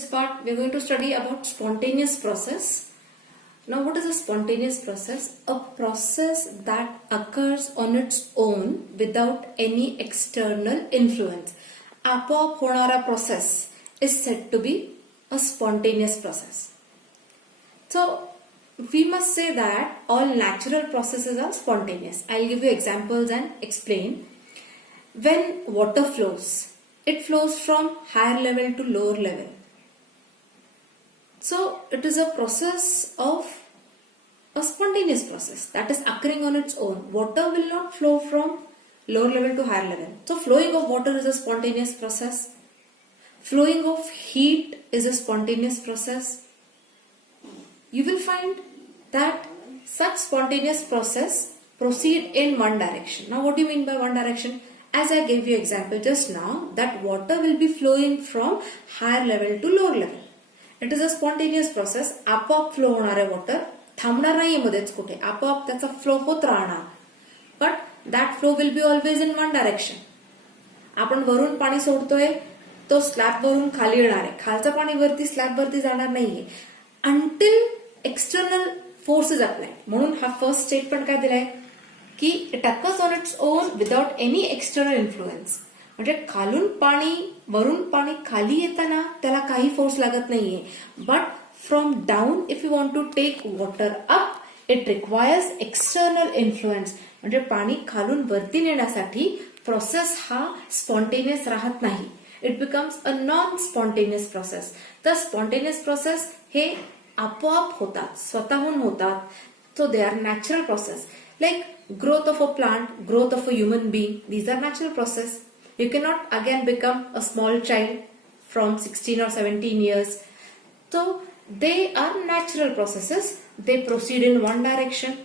This part we are going to study about spontaneous process. Now what is a spontaneous process? A process that occurs on its own without any external influence. आपोआप होणारा process is said to be a spontaneous process. So we must say that all natural processes are spontaneous. I'll give you examples and explain. When water flows, it flows from higher level to lower level. So it is a process of a spontaneous process that is occurring on its own. Water will not flow from lower level to higher level. So flowing of water is a spontaneous process. Flowing of heat is a spontaneous process. You will find that such spontaneous process proceed in one direction. Now what do you mean by one direction? As I gave you example just now, that water will be flowing from higher level to lower level. It is a spontaneous process. आपोआप flow होणारे water थांबणार नाहीये मध्येच कुठे, आपोआप त्याचा flow होत राहणार. But that flow will be always in one direction. आपण वरून पाणी सोडतोय, तो स्लॅब वरून खाली येणार आहे, खालचं पाणी वरती स्लॅब वरती जाणार नाहीये अंटिल एक्सटर्नल फोर्सेस अप्लाय. म्हणून हा फर्स्ट स्टेटमेंट काय दिलाय की it occurs on its own without any external influence. म्हणजे खालून पाणी वरून पाणी खाली येताना त्याला काही फोर्स लागत नाहीये. But from down if you want to take water up it requires external influence. म्हणजे पाणी खालून वरती नेण्यासाठी प्रोसेस हा स्पॉन्टेनियस राहत नाही. It becomes a non spontaneous process. तर स्पॉन्टेनियस प्रोसेस हे आपोआप होतात, स्वतःहून होतात. So they are natural process. Like growth of a plant, growth of a human being, these are natural process. You cannot again become a small child from 16 or 17 years. So they are natural processes. They proceed in one direction.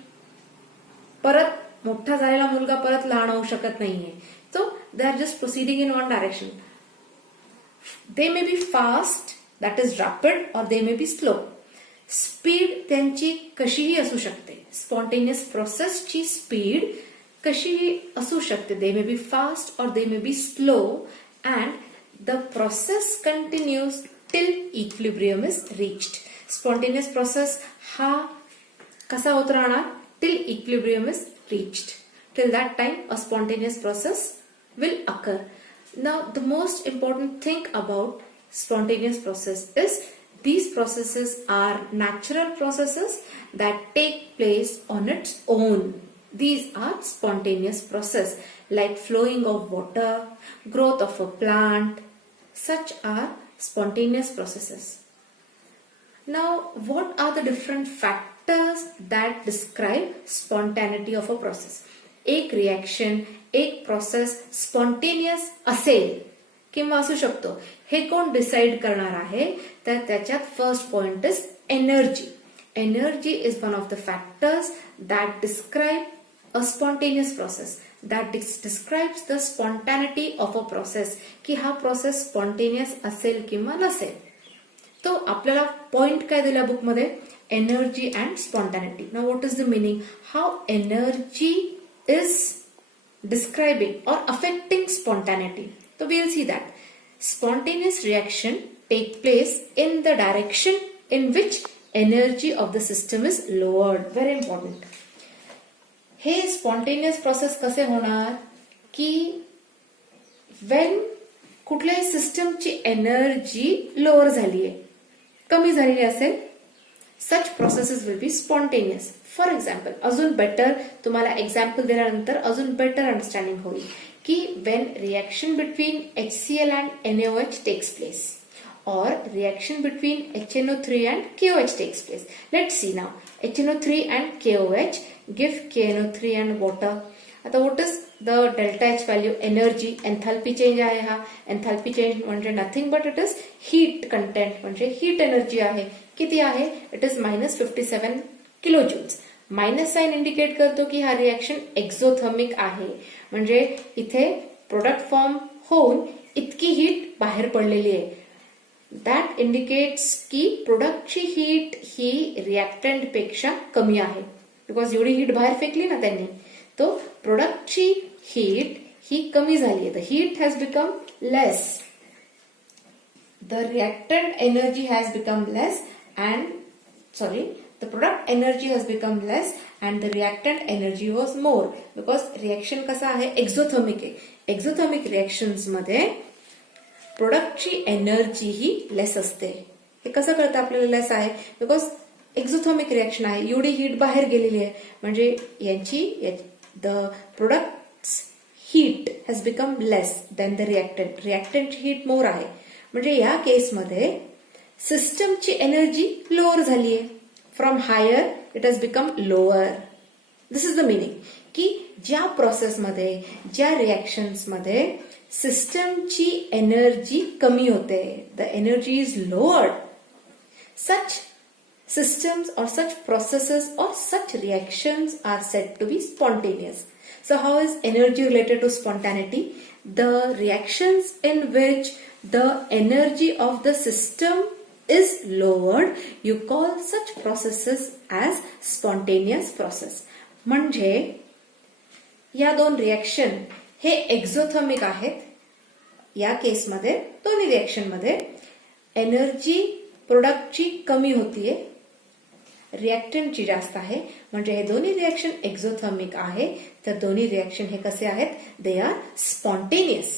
परत मोठा झालेला मुलगा परत लहान होऊ शकत नाहीये. So they are just proceeding in one direction. They may be fast, that is rapid, or they may be slow. Speed त्यांची कशीही असू शकते. स्पॉन्टेनियस प्रोसेसची स्पीड कशीही असू शकते. दे मे बी फास्ट और they may be slow and the process continues till equilibrium is reached. Spontaneous process हा कसा होत राहणार? Till equilibrium is reached. Till that time a spontaneous process will occur. Now the most important thing about spontaneous process is these processes are natural processes that take place on its own. These are spontaneous process like flowing of water, growth of a plant. Such are spontaneous processes. Now, what are the different factors that describe spontaneity of a process? एक reaction, एक process spontaneous असेल किंवा असू शकतो, हे कोण decide करणार आहे? तर त्याच्यात first point is energy. Energy is one of the factors that describe a spontaneous process, that describes the spontaneity of a process, की हा प्रोसेस स्पॉन्टेनियस असेल किंवा नसेल. तो आपल्याला पॉइंट काय दिला बुकमध्ये? Energy and spontaneity. Now what is the meaning? How energy is describing or affecting spontaneity. So we will see that spontaneous reaction take place in the direction in which energy of the system is lowered. Very important. हे spontaneous process कसे होणार? की when कुठल्याही सिस्टमची energy lower झाली आहे, कमी झालेली असेल, such processes will be spontaneous. For example, अजून बेटर तुम्हाला एक्झाम्पल दिल्यानंतर अजून बेटर अंडरस्टँडिंग होईल की when reaction between HCl and NaOH takes place or reaction between HNO3 and KOH takes place. Let's see now. HNO3 and KOH give KNO3 and water. आता what is the delta H value? Energy, enthalpy change आहे हा. Enthalpy change म्हणजे nothing but it is heat content, म्हणजे heat energy आहे. किती आहे? It is -57 kilojoules. Minus sign indicate करतो की हा रिएक्शन एक्झोथर्मिक आहे. म्हणजे इथे प्रोडक्ट फॉर्म होऊन इतकी हीट बाहेर पडलेली आहे. दॅट इंडिकेट्स की प्रोडक्टची हीट ही रिएक्टंट पेक्षा कमी आहे. बिकॉज एवढी हीट बाहेर फेकली ना त्यांनी, तो प्रोडक्टची हीट ही कमी झाली आहे. The heat has become less. the reactant energy has become less and the product energy has become less and the reactant energy was more because reaction कसा आहे एक्झोथर्मिक आहे. एक्झोथर्मिक रिएक्शन्स मध्ये प्रोडक्टची एनर्जी ही लेस असते. हे कसं कळतं आपल्याला लेस आहे बिकॉज एक्झोथर्मिक रिएक्शन आहे. एवढी हीट बाहेर गेलेली आहे म्हणजे the products heat has become less than the reactant. रिएक्टंटची हीट मोर आहे म्हणजे या केसमध्ये सिस्टमची एनर्जी लोअर झाली आहे. From higher it has become lower. This is the meaning की ज्या प्रोसेसमध्ये ज्या रिएक्शन्समध्ये सिस्टमची एनर्जी कमी होते, the energy is lowered, such systems or such processes or such reactions are said to be spontaneous. So how is energy related to spontaneity? The reactions in which the energy of the system is lowered, you call such processes as spontaneous process. म्हणजे या दोन reaction हे exothermic आहेत. या केसमध्ये दोन्ही reaction मध्ये energy प्रोडक्टची कमी होतीये, रिएक्टंटची जास्त आहे म्हणजे हे दोन्ही रिएक्शन एक्झोथर्मिक आहे. तर दोन्ही रिएक्शन हे कसे आहेत? They are spontaneous.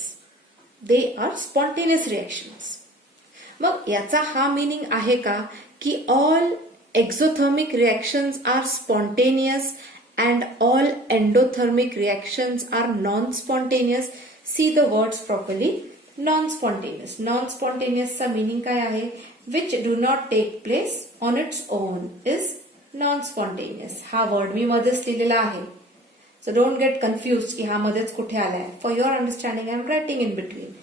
They are spontaneous reactions. मग याचा हा मीनिंग आहे का की all exothermic reactions are spontaneous and all endothermic reactions are non-spontaneous? See the words properly. Non-spontaneous. Non-spontaneous चा meaning काय आहे? Which do not take place on its own is non-spontaneous. हा word मी मध्येच लिहिलेला आहे. So don't get confused की हा मध्येच कुठे आलाय. For your understanding I am writing in between.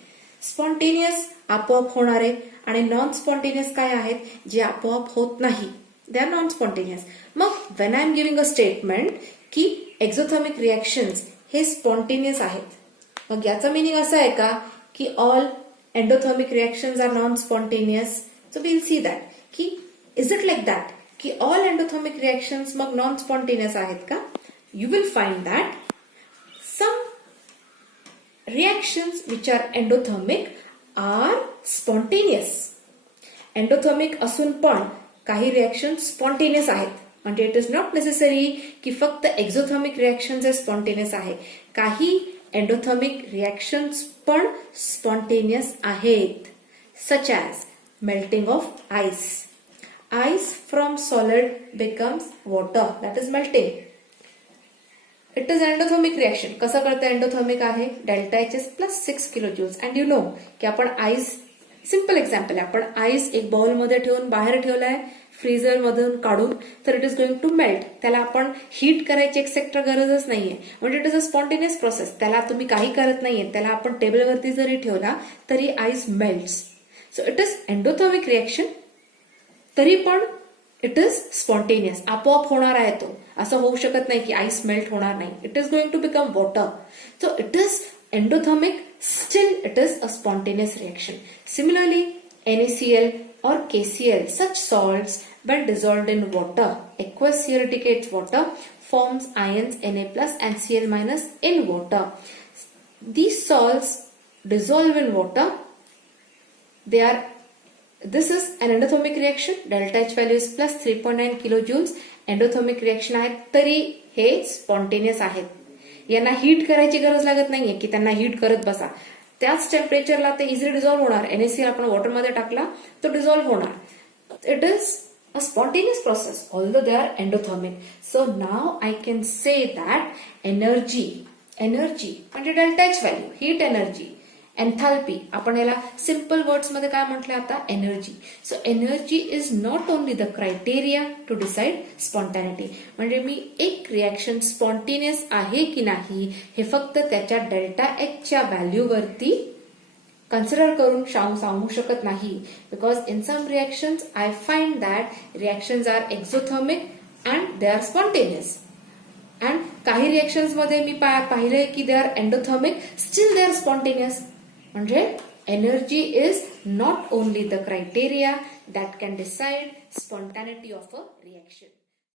Spontaneous आपोआप होणारे आणि non-spontaneous काय आहेत? जे आपोआप होत नाही. They are non-spontaneous. मग when I am giving a statement की exothermic reactions हे spontaneous आहेत, मग याचा meaning असा आहे का की all endothermic reactions are non-spontaneous? So we'll see that की is it like that की all endothermic reactions मग non-spontaneous आहेत का? You will find that some reactions which are endothermic are spontaneous. Endothermic असून पण काही रिएक्शन स्पॉन्टेनियस आहेत. म्हणजे इट इज नॉट नेसेसरी की फक्त एक्झोथर्मिक रिएक्शन्स हे स्पॉन्टेनियस आहे. काही एंडोथर्मिक रिएक्शन्स पण स्पॉन्टेनियस आहेत. Such as melting of ice. Ice from solid becomes water, that is melting. It is endothermic reaction. कसं कळतं एंडोथर्मिक आहे? Delta H is +6 kilojoules. And you know की आपण आईस, सिंपल एक्झाम्पल आहे, आपण ice एक बाउल मध्ये ठेवून बाहेर ठेवलाय फ्रीझर मधून काढून, तर it is going to melt. त्याला आपण हीट करायची एक्सेट्रा गरजच नाहीये. म्हणजे it is a spontaneous process. त्याला तुम्ही काही करत नाहीये. त्याला आपण टेबलवरती जरी ठेवला तरी ice melts. So it is endothermic reaction, तरी पण इट इज स्पॉन्टेनियस. आपोआप होणार आहे तो. असं होऊ शकत नाही की आईस मेल्ट होणार नाही. It is going to become water. So it is endothermic, still it is a spontaneous reaction. Similarly, NaCl or KCl, such salts when dissolved in water, aqueous here indicates water, forms ions Na plus and Cl minus in water. These salts dissolve in water. This is an endothermic reaction. Delta H value is plus 3.9 kilojoules. Endothermic reaction आहे तरी हे spontaneous आहेत. यांना heat करायची गरज लागत नाहीये की त्यांना हीट करत बसा. त्याच टेम्परेचरला ते इझिली डिझॉल्व्ह होणार. NaCl आपण वॉटरमध्ये टाकला तो डिझॉल्व्ह होणार. It is a spontaneous process although they are endothermic. So now I can say that energy म्हणजे delta H value, heat energy, enthalpy, आपण याला सिंपल वर्ड्स मध्ये काय म्हटलं आता? Energy. So energy is not only the criteria to decide spontaneity. म्हणजे मी एक रिएक्शन स्पॉन्टेनियस आहे की नाही हे फक्त त्याच्या डेल्टा एचच्या व्हॅल्यूवरती कन्सिडर करून सांगू शकत नाही. Because in some reactions I find that reactions are exothermic and they are spontaneous. And काही रिएक्शन्स मध्ये मी पाहिलंय की they are endothermic, still they are spontaneous. म्हणजे energy is not only the criteria that can decide spontaneity of a reaction.